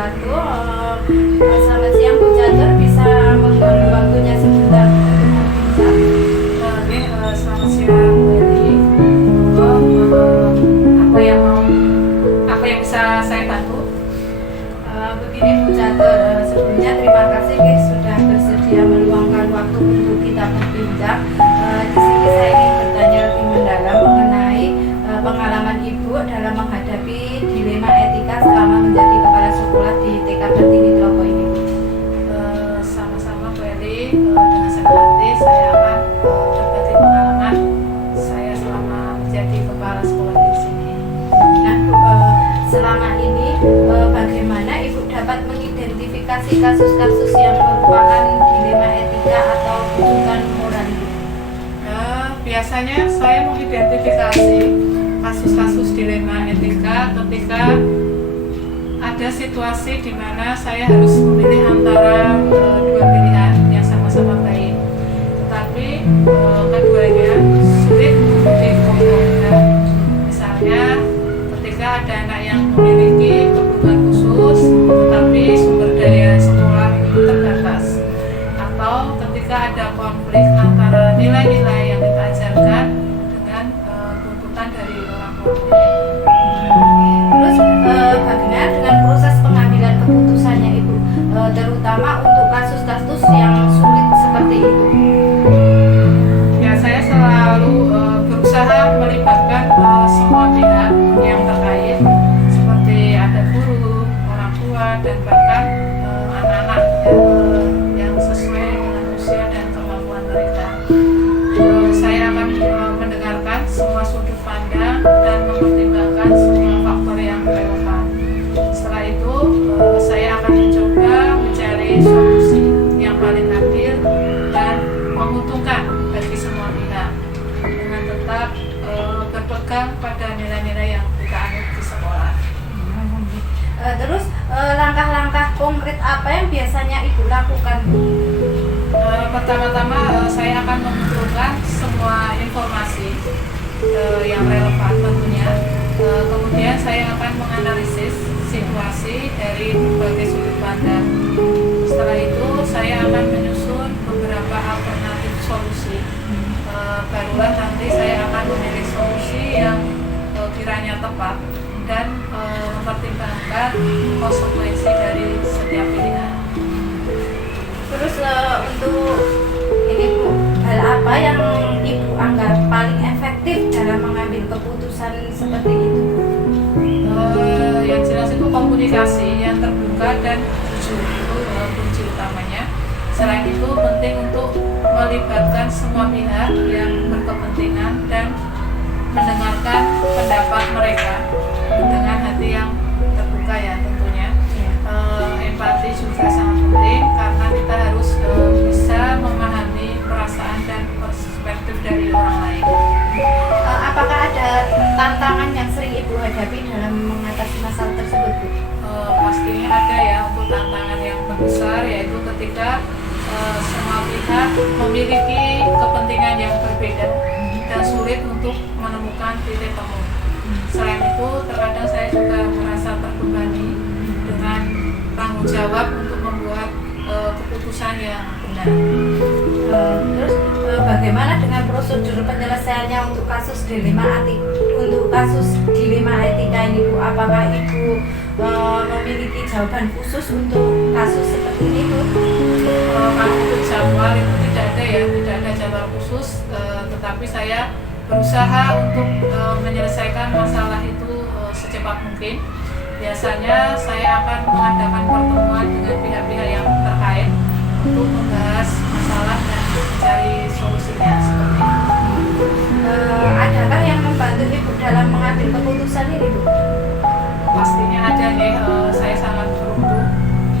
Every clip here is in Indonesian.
wabarakatuh. Selamat siang Bu Catur, bisa mengganggu waktunya sebentar untuk berbincang? Selamat siang Bu Eli. Apa yang bisa saya bantu? Begini Bu Catur, sebelumnya terima kasih sudah bersedia meluangkan waktu untuk kita berbincang. Di sini saya ingin bertanya lebih mendalam mengenai pengalaman Ibu dalam menghadapi dilema etika selama menjadi kepala sekolah di TK Pertiwi Tlogo ini. Sama-sama Bu Eli, dengan senang hati saya akan berbagi pengalaman saya selama menjadi kepala sekolah di sini. Nah Bu, selama ini bagaimana Ibu dapat mengidentifikasi kasus-kasus yang merupakan dilema etika atau rujukan moral Ibu? Biasanya saya mengidentifikasi kasus-kasus dilema etika ketika ada situasi di mana saya harus memilih antara dua pilihan yang sama-sama baik, tetapi keduanya sulit untuk dikombinasikan. Misalnya ketika ada anak yang memiliki kebutuhan khusus tetapi sumber daya sekolah itu terbatas, atau ketika ada konflik antara nilai-nilai yang kita ajarkan dengan tuntutan dari orang tua. Terus bagaimana dengan proses pengambilan keputusannya Ibu, terutama untuk kasus-kasus yang sulit seperti itu? Ya, saya selalu berusaha melibatkan semua pihak yang terkait, seperti ada guru, orang tua, dan bahkan anak-anak yang sesuai dengan usia dan kemampuan mereka. Saya akan mendengarkan semua sudut pandang dan mempertimbangkan semua faktor yang relevan. Setelah itu, saya akan mencoba mencari solusi yang paling adil dan menguntungkan bagi semua pihak, dengan tetap berpegang pada nilai-nilai yang kita anut di sekolah. Terus langkah-langkah konkret apa yang biasanya Ibu lakukan Bu? Pertama-tama saya akan mengumpulkan semua informasi yang relevan tentunya. Kemudian saya akan menganalisis situasi dari berbagai sudut pandang. Setelah itu saya akan menyusun beberapa alternatif solusi. Barulah nanti saya akan memilih solusi yang kiranya tepat dan mempertimbangkan konsekuensi dari setiap pilihan. Terus untuk ini Bu, hal apa yang Ibu anggap paling efektif dalam mengambil keputusan seperti itu? Yang jelas itu komunikasi yang terbuka dan jujur, itu kunci utamanya. Selain itu penting untuk melibatkan semua pihak yang berkepentingan dan mendengarkan pendapat mereka dengan hati yang terbuka ya tentunya. Empati juga sangat penting karena kita harus bisa memahami perasaan dan perspektif dari orang lain. Apakah ada tantangan yang sering Ibu hadapi dalam mengatasi masalah tersebut Bu? Pastinya ada ya, untuk tantangan yang terbesar yaitu ketika semua pihak memiliki kepentingan yang berbeda dan sulit untuk menemukan titik temu. Selain itu, terkadang saya juga merasa terbebani dengan tanggung jawab untuk membuat keputusan yang benar. Terus bagaimana dengan prosedur penyelesaiannya untuk kasus dilema etika ini Bu? Apakah Ibu memiliki jawaban khusus untuk kasus seperti ini Bu? Kalau untuk jadwal itu tidak ada ya, tidak ada jadwal khusus, tetapi saya berusaha untuk menyelesaikan masalah itu secepat mungkin. Biasanya saya akan mengadakan pertemuan dengan pihak-pihak yang terkait untuk membahas masalah dan mencari solusinya seperti itu. Adakah yang membantu Ibu dalam mengambil keputusan ini Bu? Pastinya ada nih, saya sangat beruntung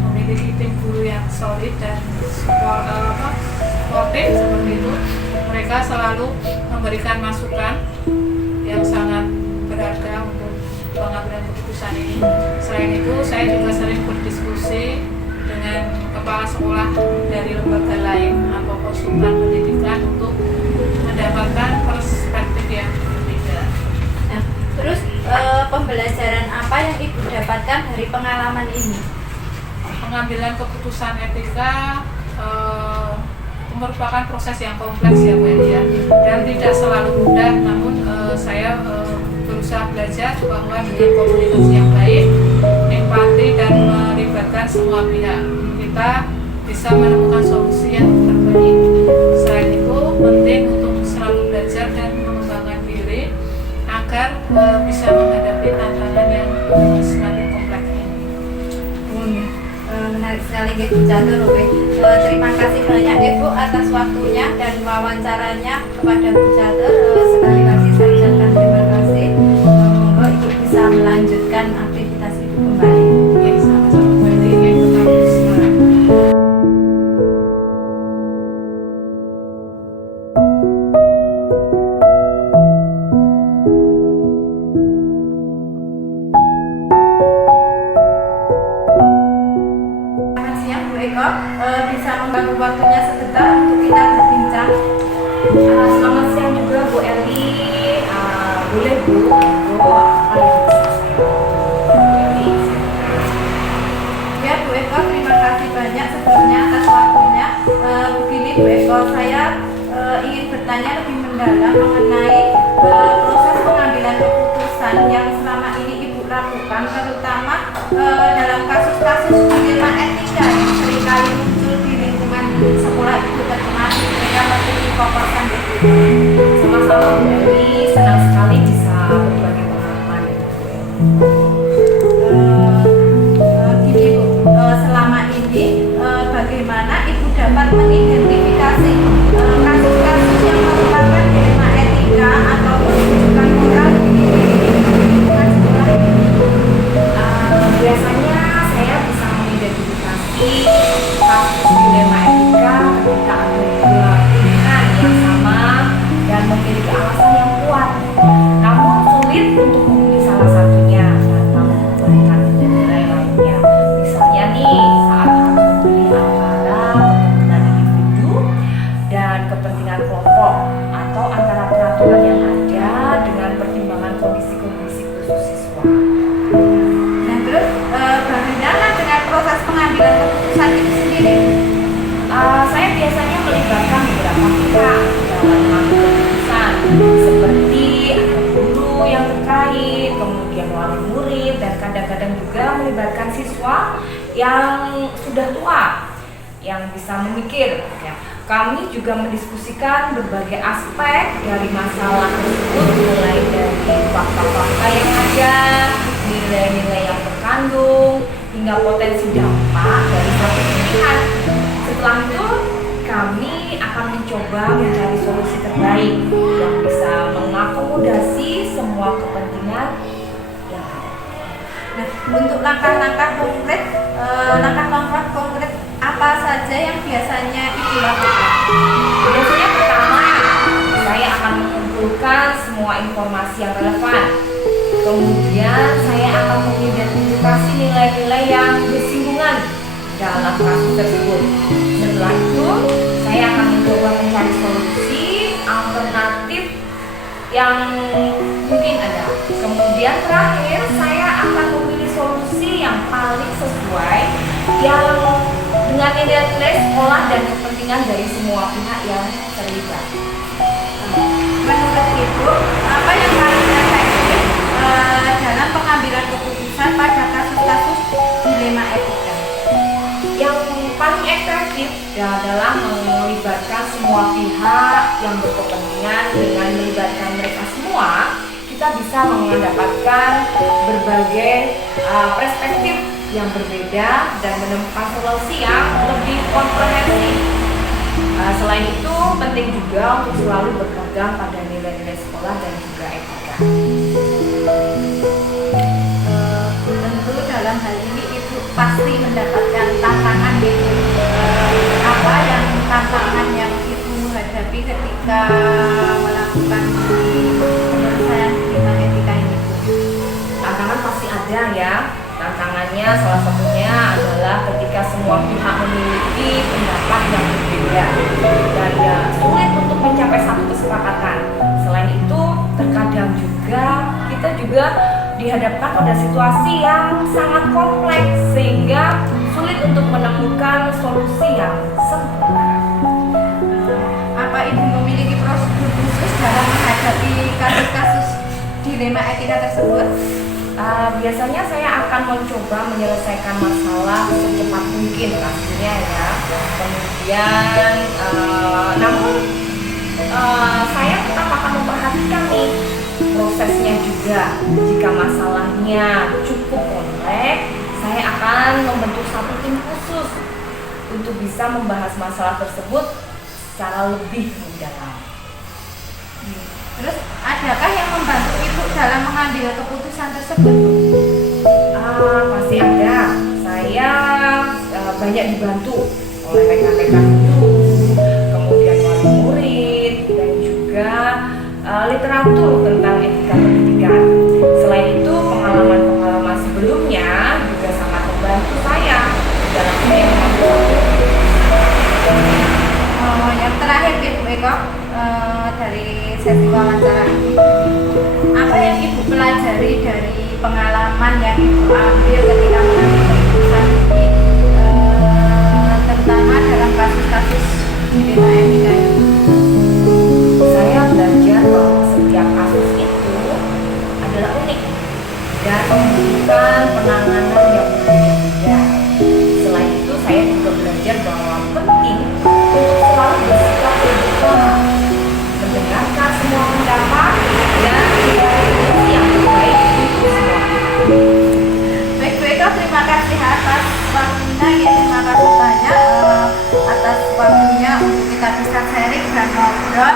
memiliki tim guru yang solid dan supportif seperti itu. Mereka selalu memberikan masukan yang sangat berharga untuk pengambilan keputusan ini. Selain itu, saya juga sering berdiskusi dengan kepala sekolah dari lembaga lain atau konsultan pendidikan untuk mendapatkan perspektif yang berbeda. Nah, terus pembelajaran apa yang Ibu dapatkan dari pengalaman ini? pengambilan keputusan etika merupakan proses yang kompleks ya Bu Eli ya, dan tidak selalu mudah, namun saya berusaha belajar bahwa dengan komunikasi yang baik, empati dan melibatkan semua pihak, kita bisa menemukan solusi yang terbaik. Selain itu penting untuk selalu belajar dan mengembangkan diri agar bisa menghadapi tantangan yang semakin kompleks ini. Menarik sekali Bu Catur. Terima kasih banyak Ibu atas waktunya dan wawancaranya kepada Bu Catur. Sekali lagi saya ucapkan terima kasih. Semoga Ibu bisa melanjutkan aktivitas Ibu kembali. Ya, sama-sama Bu Eli, ya, tetap semangat. Selamat siang Bu Eko, bisa mengganggu waktunya sebentar untuk kita berbincang. Selamat siang juga Bu Eli. Boleh Bu, apa yang bisa saya bantu Bu Eli? Ya Bu Eko, terima kasih banyak sebelumnya atas waktunya. Begini Bu Eko, saya ingin bertanya lebih mendalam mengenai proses pengambilan keputusan yang selama ini Ibu lakukan, terutama dalam kasus-kasus dilema etika yang seringkali muncul di lingkungan sekolah Ibu, termasuk ketika memiliki koperkan Ibu. Sama-sama Bu Eli, senang sekali bisa berbagi pengalaman dengan Bu Eli. Gini Bu, selama ini bagaimana Ibu dapat mengidentifikasi kasus-kasus yang merupakan dilema etika atau penunjukan moral di lingkungan sekolah Ibu? Biasanya saya bisa mengidentifikasi kasus dilema etika ketika ada dua pilihan yang sama dan memiliki alasan yang kuat, namun sulit untuk memilih salah satunya tanpa mengorbankan nilai lainnya. Misalnya nih, saat harus memilih antara kepentingan individu dan kepentingan kelompok, atau antara peraturan yang ada dengan pertimbangan kondisi-kondisi khusus siswa. Nah terus bagaimana dengan proses pengambilan keputusan itu sendiri? Saya biasanya melibatkan beberapa pihak dalam mengambil keputusan, seperti ada guru yang terkait, kemudian wali murid, dan kadang-kadang juga melibatkan siswa yang sudah tua, yang bisa memikir. Ya. Kami juga mendiskusikan berbagai aspek dari masalah tersebut, mulai dari fakta-fakta yang ada, nilai-nilai yang terkandung, hingga potensi dampak dari satu pilihan. Setelah itu, kami akan mencoba mencari solusi terbaik yang bisa mengakomodasi semua kepentingan yang ada. Nah, untuk langkah-langkah konkret apa saja yang biasanya Ibu lakukan? Biasanya pertama, saya akan mengumpulkan semua informasi yang relevan. Kemudian saya akan mengidentifikasi nilai-nilai yang bersinggungan dalam kasus tersebut. Setelah itu, saya akan mencoba mencari solusi alternatif yang mungkin ada. Kemudian terakhir, saya akan memilih solusi yang paling sesuai yang dengan nilai-nilai sekolah dan kepentingan dari semua pihak yang terlibat. Menurut Ibu, apa yang paling efektif dalam pengambilan keputusan pada kasus-kasus dilema etika? Yang paling efektif adalah melibatkan semua pihak yang berkepentingan. Dengan melibatkan mereka semua, kita bisa mendapatkan berbagai perspektif yang berbeda dan menemukan solusi yang lebih komprehensif. Selain itu, penting juga untuk selalu berpegang pada nilai-nilai sekolah dan juga etika. Tentu dalam hal ini Ibu pasti mendapatkan tantangan Ibu. Apa yang tantangan yang Ibu hadapi ketika melakukan penyelesaian dilema etika ini? Tantangan pasti ada ya. Tantangannya salah satunya adalah ketika semua pihak memiliki pendapat yang berbeda dan ya sulit untuk mencapai satu kesepakatan. Selain itu, terkadang juga kita juga dihadapkan pada situasi yang sangat kompleks sehingga sulit untuk menemukan solusi yang sempurna. Apa Ibu memiliki prosedur khusus dalam menghadapi kasus-kasus dilema etika tersebut? Biasanya saya akan mencoba menyelesaikan masalah secepat mungkin pastinya ya. Kemudian namun saya tetap akan memperhatikan nih prosesnya juga. Jika masalahnya cukup kompleks, saya akan membentuk satu tim khusus untuk bisa membahas masalah tersebut secara lebih mendalam. Terus adakah yang membantu Ibu dalam mengambil keputusan tersebut? Pasti ada. Saya banyak dibantu oleh rekan-rekan guru, kemudian wali murid, dan juga literatur tentang etika pendidikan. Selain itu, pengalaman-pengalaman sebelumnya juga sangat membantu saya dalam saya mengambil Yang terakhir Ibu Eko, dari sesi wawancara ini, apa yang Ibu pelajari dari pengalaman yang Ibu ambil ketika mengambil keputusan ini, terutama dalam kasus-kasus dilema etika ini? Saya belajar bahwa setiap kasus itu adalah unik dan membutuhkan penanganan yang berbeda-beda. Selain itu, saya juga belajar bahwa penting untuk selalu bersikap terbuka, mendengarkan semua pendapat dan mencari solusi yang terbaik untuk semua. Baik Bu Eko, terima kasih atas waktunya, terima kasih banyak atas waktunya untuk kita bisa sharing dan ngobrol.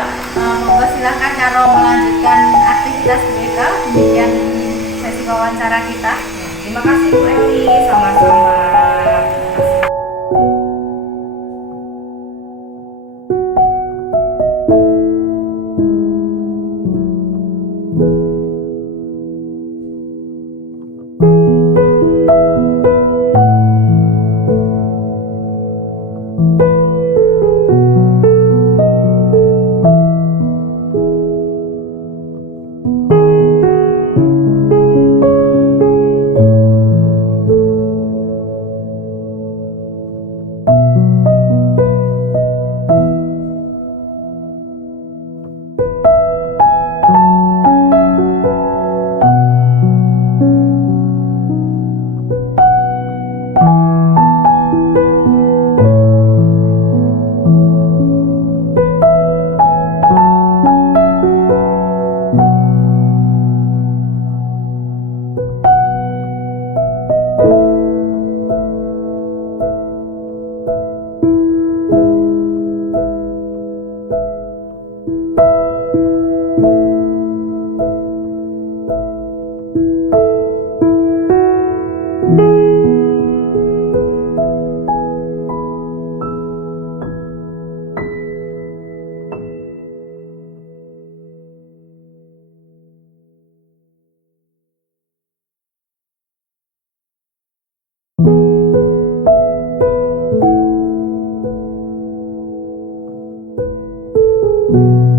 Monggo silahkan kalau melanjutkan aktivitas Bu Eko. Demikian sesi wawancara kita. Terima kasih Bu Eli, sama-sama. Thank you.